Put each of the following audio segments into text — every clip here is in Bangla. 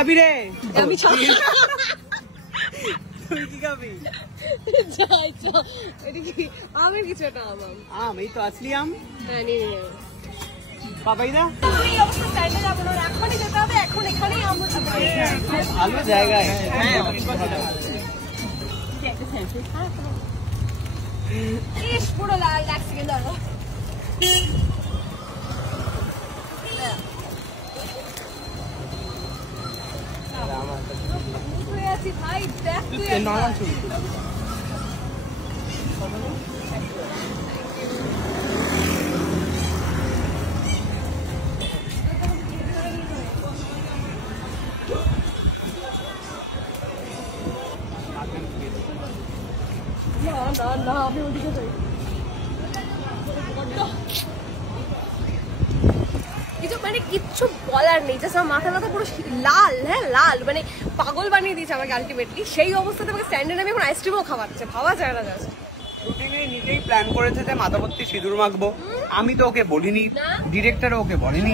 খাবি রে? আমি তুই কি খাবি? আমের কিছু একটা আম, এই তো আসলি আম। হ্যাঁ নিয়ে পাপাইদা এই অবস্থা স্টাইলে যাবো না, এখনই যেতে হবে, এখন এখানেই আমরা ভালো জায়গায়। ইস পুরো লাল লাগছে কিন্তু ভাই দেখ তুই না আমি ওদিকে যাই কিছু মানে কিচ্ছু বলার নেই, জাস্ট আমার মাথা পুরো লাল, হ্যাঁ লাল, মানে পাগল বানিয়ে দিয়েছে আমাকে আলটিমেটলি। সেই অবস্থাতে আমাকে স্ট্যান্ডে নামে এখন আইসক্রিমও খাওয়াচ্ছে, ভাবা যায় না জাস্ট। রুটিনে নিজেই প্ল্যান করেছে যে মাথাভর্তি সিঁদুর মাখবো, আমি তো ওকে বলিনি, ডিরেক্টর ওকে বলেনি,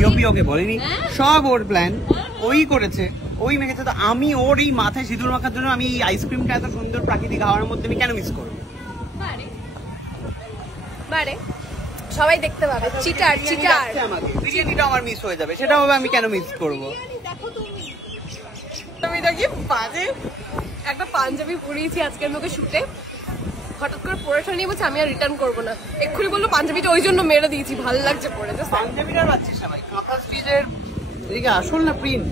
ইওপি ওকে বলেনি, সব ওর প্ল্যান, ওই করেছে, ওই মেখেছে। তো আমি ওর এই মাথায় সিঁদুর মাখার জন্য আমি এই আইসক্রিমটা এত সুন্দর প্রাকৃতিক হাওয়ার মধ্যে আমি কেন মিস করবো? বারে সবাই দেখতে পাবে, চিটার চিটার বিরিয়ানিটা আমার মিস হয়ে যাবে, সেটা হবে আমি কেন মিস করবো? আমি দেখি বাজে একটা পাঞ্জাবি পরিয়েছি আজকের মুখে শুটে, হঠাৎ করে পরেটা নিয়ে বলছে আমি আর রিটার্ন করবো না। এক্ষুনি বললো পাঞ্জাবিটা ওই জন্য মেরে দিয়েছি, ভালো লাগছে পরে। পাঞ্জাবিটা পাচ্ছিস না ভাই, কাঁথা স্টিচের এদিকে আসল না প্রিন্ট?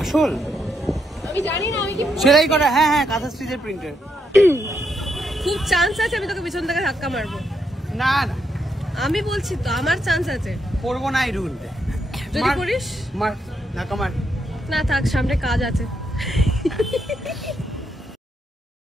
আসল আমি জানি না, আমি কি সেলাই করা? হ্যাঁ হ্যাঁ, কাঁথা স্টিচের প্রিন্টের। খুব চান্স আছে আমি তোকে পিছন থেকে ধাক্কা মারবো। না না আমি বলছি তো আমার চান্স আছে, করবো না এই রুল। যদি করিস মার ধাক্কা মার। না থাক, সামনে কাজ আছে।